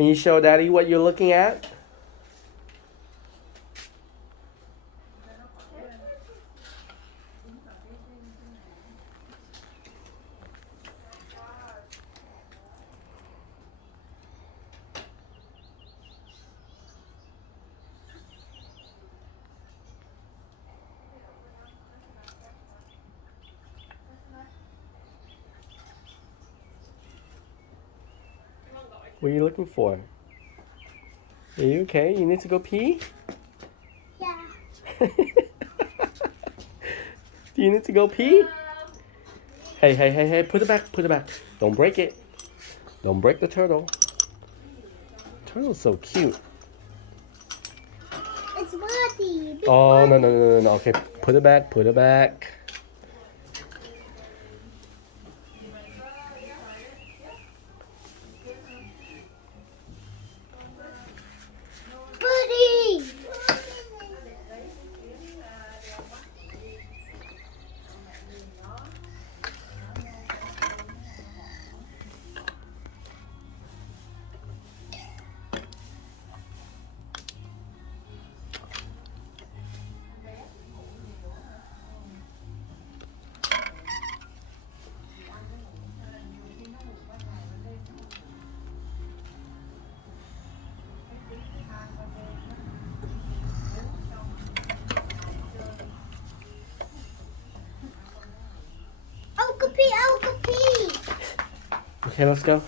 Can you show Daddy what you're looking at? What are you looking for? Are you okay? You need to go pee? Yeah. Do you need to go pee? Hey, put it back, put it back. Don't break it. Don't break the turtle. Turtle's so cute. It's muddy. Oh, no. Okay, put it back, put it back. Buddy. Uncle P. Okay, let's go.